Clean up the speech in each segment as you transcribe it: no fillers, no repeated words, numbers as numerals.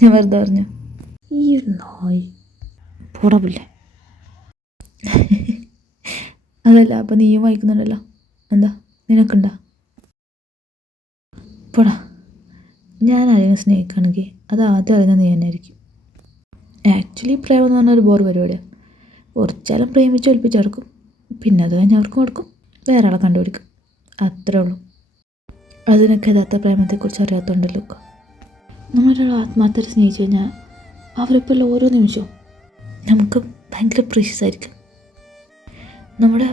ഞാൻ വെറുതെ പറഞ്ഞു. ഈ നായി പുറവില്ലേ. അതല്ല, അപ്പം നീയും വായിക്കുന്നുണ്ടല്ലോ, എന്താ നിനക്കുണ്ടാ? പോടാ. ഞാൻ ആരെയും സ്നേഹിക്കുകയാണെങ്കിൽ അത് ആദ്യം അറിയുന്നത് നീ തന്നെ ആയിരിക്കും. ആക്ച്വലി പ്രേമം എന്ന് പറഞ്ഞൊരു ബോർ പരിപാടിയാണ്. കുറച്ചാലും പ്രേമിച്ച് ഒലിപ്പിച്ചെടുക്കും, പിന്നെ അത് കഴിഞ്ഞ് അവർക്ക് കൊടുക്കും, വേറെ ആളെ കണ്ടുപിടിക്കും, അത്രേ ഉള്ളൂ. അതിനൊക്കെ യഥാർത്ഥ പ്രേമത്തെക്കുറിച്ച് അറിയാത്തതുണ്ടല്ലോ. നമ്മളൊരാൾ ആത്മാർത്ഥത സ്നേഹിച്ചു കഴിഞ്ഞാൽ അവരിപ്പോൾ ഓരോ നിമിഷവും നമുക്ക് ഭയങ്കര പ്രീഷ്യസ് ആയിരിക്കും. നമ്മുടെ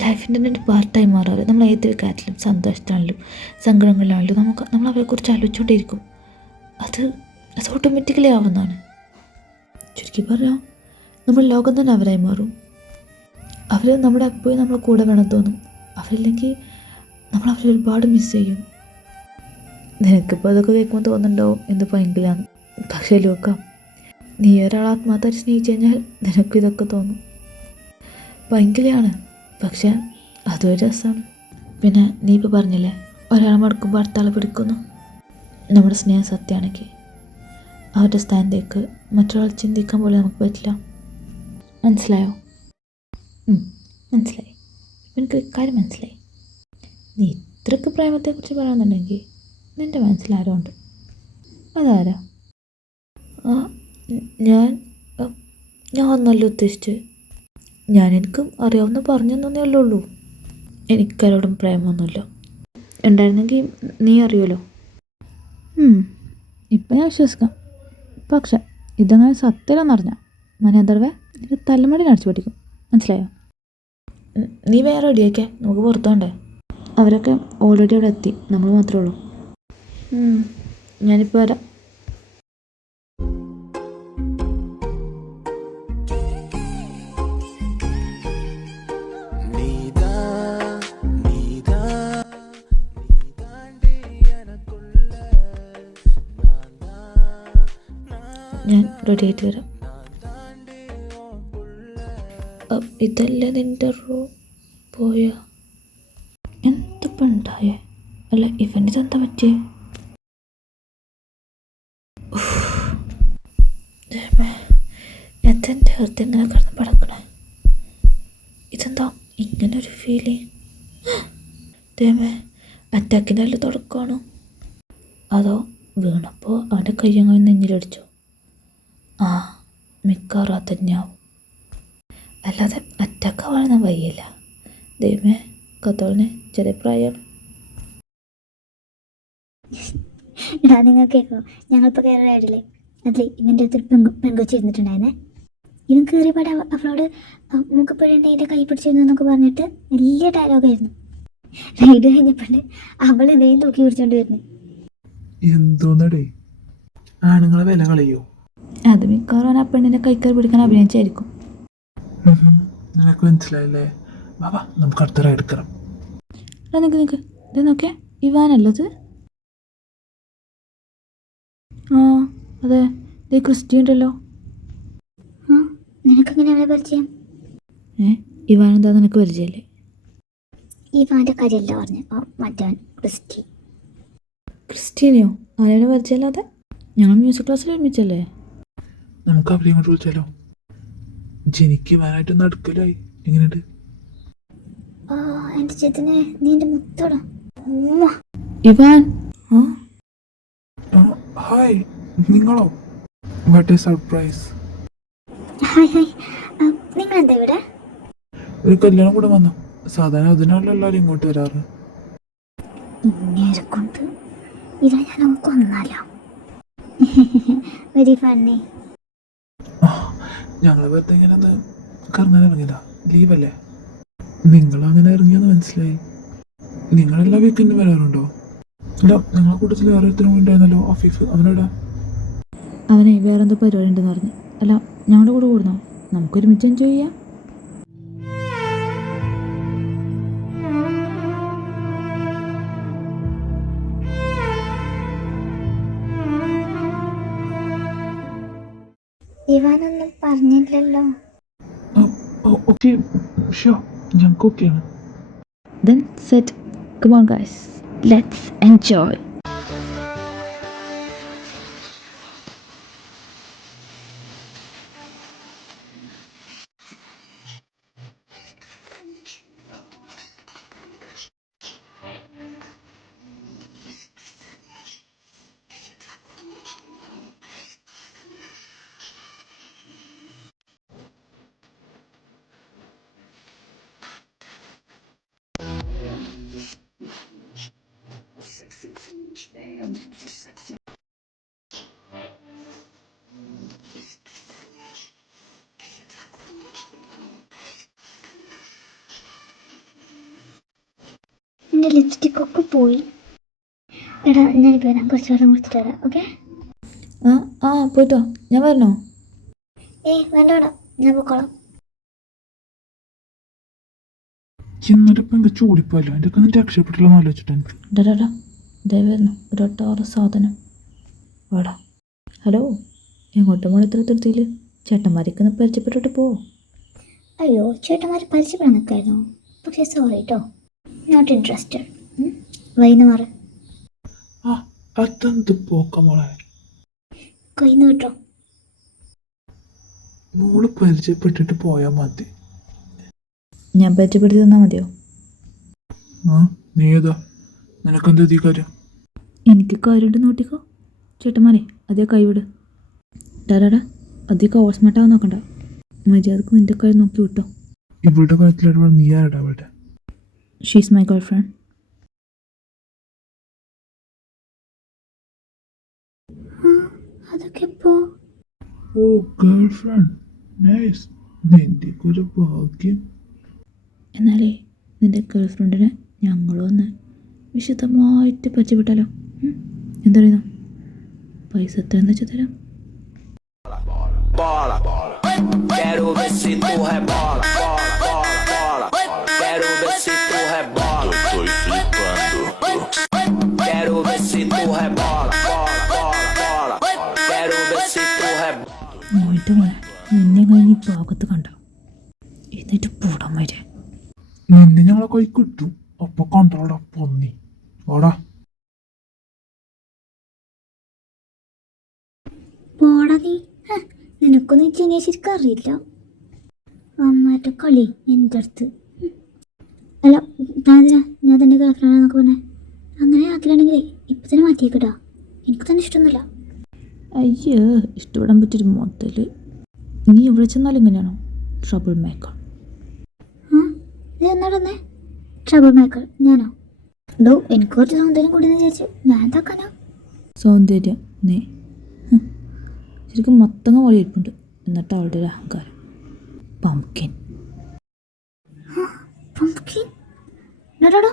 ലൈഫിൻ്റെ തന്നെ പാർട്ടായി മാറാറ്. നമ്മൾ ഏതൊരു കാര്യത്തിലും, സന്തോഷത്തിലാണെങ്കിലും സങ്കടങ്ങളിലാണെങ്കിലും നമ്മൾ അവരെക്കുറിച്ച് ആലോചിച്ചുകൊണ്ടേയിരിക്കും. അത് ഓട്ടോമാറ്റിക്കലി ആവുന്നതാണ്. ചുരുക്കി പറഞ്ഞാൽ നമ്മുടെ ലോകം തന്നെ അവരായി മാറും. അവർ നമ്മുടെ എപ്പോഴും നമ്മളെ കൂടെ വേണം തോന്നും. അവരില്ലെങ്കിൽ നമ്മൾ അവരെ ഒരുപാട് മിസ് ചെയ്യും. നിനക്കിപ്പോൾ അതൊക്കെ കേൾക്കുമ്പോൾ തോന്നുന്നുണ്ടാവും എന്ത് ഭയങ്കരമാണ്. പക്ഷേ ലോക്ക, നീ ഒരാൾ ആത്മാർത്ഥമായിട്ട് സ്നേഹിച്ചു കഴിഞ്ഞാൽ നിനക്കും ഇതൊക്കെ തോന്നും. ഭയങ്കരമാണ്, പക്ഷേ അതൊരു രസമാണ്. പിന്നെ നീ ഇപ്പോൾ പറഞ്ഞില്ലേ, ഒരാൾ മടക്കുമ്പോൾ അടുത്ത ആൾ പിടിക്കുന്നു. നമ്മുടെ സ്നേഹം സത്യമാണെങ്കിൽ അവരുടെ സ്ഥാനത്തേക്ക് മറ്റൊരാൾ ചിന്തിക്കാൻ പോലും നമുക്ക് പറ്റില്ല. മനസ്സിലായോ? മനസ്സിലായി. എനിക്ക് കാര്യം മനസ്സിലായി. നീ ഇത്രയ്ക്ക് പ്രേമത്തെക്കുറിച്ച് പറയാമെന്നുണ്ടെങ്കിൽ നിൻ്റെ മനസ്സിലാരോ ഉണ്ട്. അതാരാ? ആ, ഞാൻ ഒന്നല്ല ഉദ്ദേശിച്ച്. എനിക്കും അറിയാവുന്ന പറഞ്ഞു തന്നേ ഉള്ളൂ. എനിക്കാരോടും പ്രേമമൊന്നുമില്ല. ഉണ്ടായിരുന്നെങ്കിൽ നീ അറിയുമല്ലോ. ഇപ്പം ഞാൻ വിശ്വസിക്കാം. പക്ഷെ ഇതങ്ങനെ സത്യമെന്ന് അറിഞ്ഞാൽ മനോദർവേ നിന്റെ തലമുടി അടിച്ചു പഠിക്കും. മനസ്സിലായോ? നീ വേറെ റെഡിയാക്കേ, നമുക്ക് പുറത്തോണ്ടേ. അവരൊക്കെ ഓൾറെഡി അവിടെ എത്തി, നമ്മൾ മാത്രമേ ഉള്ളൂ. ഞാനിപ്പോൾ വരാം. ഞാൻ റെഡി ആയിട്ട് വരാം. ഇതല്ലേ നിൻ്റെ റൂം? പോയ എന്തിപ്പോൾ ഉണ്ടായേ? അല്ല, ഇവൻ്റെ ഇതെന്താ പറ്റിയേ? എന്റെ ഹൃദയം ഇങ്ങനെ കിടന്ന് പടക്കണേ. ഇതെന്താ ഇങ്ങനൊരു ഫീലിങ്? ദേമേ, അറ്റാക്കിൻ്റെ അല്ല തുടക്കമാണോ? അതോ വീണപ്പോൾ അവൻ്റെ കയ്യങ്ങൾ നെഞ്ഞിലടിച്ചോ? ആ, മിക്കവാറും അത് തന്നെയാവും. അല്ലാതെ അറ്റാക്ക് ആവാനൊന്നും വയ്യല്ല. ദൈവമേ, കത്തോളിന് ചെറിയ പ്രായമാണ്. നിങ്ങൾ കേൾക്കോ? ഞങ്ങളിപ്പോൾ കയറായിട്ടില്ലേ, അതിൽ ഇവൻ്റെ അടുത്തൊരു പെങ്കൊച്ചി ഇരുന്നിട്ടുണ്ടായിരുന്നേ. ഇവൻ കയറിയപാടെ അവളോട് മുഖപ്പഴേണ്ട എൻ്റെ കൈ പിടിച്ചിരുന്നു എന്നൊക്കെ പറഞ്ഞിട്ട് വലിയ ഡയലോഗായിരുന്നു. റൈഡ് കഴിഞ്ഞപ്പോണ്ട് അവൾ ഇവയും തൂക്കി പിടിച്ചോണ്ട് വരുന്നത്. എന്തോന്നടേ, ആണുങ്ങളെ വില കളയോ? അത് മിക്കവാറും ആ പെണ്ണിനെ കൈക്കറി പിടിക്കാൻ അഭിനയിച്ചായിരിക്കും. നിനക്ക് മനസ്സിലായില്ലേ? ബാബാ, നമുക്ക് അടുത്ത റൈഡ് എടുക്കണം. നിക്ക് ഇത് നോക്കിയേ, ഇവാനല്ലത്? ആ അതെ, ഇത് ക്രിസ്റ്റി ഉണ്ടല്ലോ. നിനക്കെങ്ങനെ അവനെ പരിചയം? ഇവാൻ എന്താ നിനക്ക് പരിചയമല്ലേ? ഇവാൻ്റെ കാര്യമല്ല പറഞ്ഞു, മറ്റവൻ ക്രിസ്റ്റി. ക്രിസ്റ്റീനെയോ? ആരെയും പരിചയമല്ലാതെ? ഞങ്ങൾ മ്യൂസിക് ക്ലാസ്സിൽ ഒരുമിച്ചല്ലേ? നമുക്ക് അവരെയും കൊണ്ട് വിളിച്ചാലോ? ജനിക്ക് ഇവാനായിട്ടൊന്ന് അടുക്കലായി. എങ്ങനെയുണ്ട്? എൻ്റെ ചേട്ടനെ നീ എൻ്റെ മുത്തോടാ. ഇവാൻ. ഹായ്, നിങ്ങളോ? What A surprise. Hi hi, നിങ്ങളെന്താ ഇവിടെ? ഒരു കല്യാണം കൂടെ വന്നു. സാധാരണ അതിനാണല്ലോ എല്ലാവരും ഇങ്ങോട്ട് വരാറ്. ഇങ്ങനെ കൊണ്ട് ഇതാ ഞാൻ നമുക്ക് ഒന്നാലോ. Very funny. ഞങ്ങൾ വെറുതെ ഇങ്ങനെ ഒന്ന് കറങ്ങാൻ ഇറങ്ങിയതാ, ലീവല്ലേ. നിങ്ങളങ്ങനെ ഇറങ്ങിയെന്ന് മനസ്സിലായി. നിങ്ങളെല്ലാ വീക്കെൻഡും വരാറുണ്ടോ? അല്ല, നിങ്ങളെ കൂട്ടത്തിൽ വേറെ ഒരുത്തരും ഉണ്ടായിരുന്നല്ലോ, അഫീഫ്. അവനോടാ? അവനെ വേറെന്തോ പരിപാടി ഉണ്ടെന്ന് പറഞ്ഞു. അല്ല, ഞങ്ങളുടെ കൂടെ കൂടുന്നോ? നമുക്കൊരുമിച്ച് എൻജോയ് ചെയ്യാം. ഇവാനൊന്നും പറഞ്ഞില്ലല്ലോ. ഓക്കെ, ഷുവർ, ഞങ്ങൾക്ക് ഓക്കെയാണ്. Then set. Come on guys, let's enjoy. എൻ്റെ ലിപ്സ്റ്റിക് ഒക്കെ പോയി. എടാ ഞാനിപ്പോൾ വരാം, കുറച്ച് വെള്ളം കുടിച്ചിട്ട് വരാം. ഓക്കെ? ആ ആ പോയിട്ടോ, ഞാൻ വരണോ? വേണ്ട വേണ്ട, ഞാൻ പോയിക്കോളാം. എന്നിട്ട് ഇപ്പം എനിക്ക് ചൂടിപ്പോയല്ലോ, എൻ്റെ ഒക്കെ എന്നിട്ട് രക്ഷപ്പെട്ടില്ല ആലോചിച്ചിട്ട് എനിക്ക്. ഡാ ദയവായിരുന്നു ഒരു ഒട്ടാറ് സാധനം വാടാ. ഹലോ, എങ്ങോട്ടും പോണ ഇത്ര തൃപ്തിയിൽ? ചേട്ടന്മാരൊക്കെ പരിചയപ്പെട്ടിട്ട് പോ. അയ്യോ, ചേട്ടന്മാർ പരിചയപ്പെടാൻ നിൽക്കായിരുന്നു. പക്ഷേ സോറി കേട്ടോ, നോട്ട് ഇൻട്രസ്റ്റഡ്. വൈകുന്ന മാറ്. ആ അതെന്ത് പോക്ക മോളെ, കൊയ്ന്ന് കിട്ടോ. മോള് പരിചയപ്പെട്ടിട്ട് പോയാൽ മതി. ഞാൻ പരിചയപ്പെടുത്തി തന്നാൽ മതിയോ? ആ നീ ഏതാ, നിനക്കെന്ത് ഈ കാര്യം? എനിക്ക് കാര്യമായിട്ട് നോട്ടിക്കോ. ചേട്ടന്മാരെ അതേ കൈവിട്. ഡാടാ അധികം ഓസ്മട്ടാവാൻ നോക്കണ്ട. മര്യാദക്ക് നിന്റെ കൈ നോക്കി വിട്ടോ. ഇവിടെ കാര്യത്തിലിടപെടാൻ നീ ആരടാ അവിടെ? She's my girl friend. അതൊക്കെ ഇപ്പോ ഓ ഗേൾ ഫ്രണ്ട്, നൈസ്. നിന്റെ ഒരു ഭാഗ്യം. എന്നാലേ നിന്റെ ഗേൾ ഫ്രണ്ടിനെ ഞങ്ങൾ വന്ന് വിശദമായിട്ട് പരിചയപ്പെട്ടാലോ? എന്താ പറയുന്നു? പൈസ എത്രയെന്ന് വെച്ചാൽ തരാം. Bola, quero ver se tu rebola, bola, quero ver se tu rebola. Tô flipando. Quero ver se tu rebola, bola, quero ver se tu rebola. മോയിട്ട് മോനെ നിന്നെ കഴിഞ്ഞ് ഭാഗത്ത് കണ്ട എന്നിട്ട് പൂടാൻ വരെ. നിന്നെ ഞങ്ങളെ കൈ കിട്ടും, അപ്പൊ കണ്ടോടാ പൊന്നി. ഓടാ പോടാ നീ. നിനക്കൊന്നും ഇച്ചിനെ ശരിക്കും അറിയില്ല. അമ്മയുടെ കളി എൻ്റെ അടുത്ത്. അല്ല താതിനാ ഞാൻ തന്നെ ഗേൾഫ്രണ്ടാന്നൊക്കെ പറഞ്ഞേ. അങ്ങനെ ആക്കിയിട്ടുണ്ടെങ്കിലേ ഇപ്പം തന്നെ മാറ്റിയേക്കട്ടാ. എനിക്ക് തന്നെ ഇഷ്ടമൊന്നുമില്ല. അയ്യോ, ഇഷ്ടപ്പെടാൻ പറ്റൊരു മുതൽ. നീ എവിടെ ചെന്നാലും ഇങ്ങനെയാണോ? Trouble maker. നീ എന്നാടന്നേ ട്രബിൾ മേക്കർ? ഞാനോ? ഡോ എനിക്ക് കുറച്ച് സൗന്ദര്യം കൂടി വിചാരിച്ചു ഞാൻ എന്താക്കാനാ? സൗന്ദര്യം നീ ശരിക്കും മൊത്തങ്ങ പോലെ ഇരിപ്പുണ്ട്. എന്നിട്ട് അവളുടെ ഒരു അഹങ്കാരം. പംകിൻ. പംകിൻ? ഡാടാ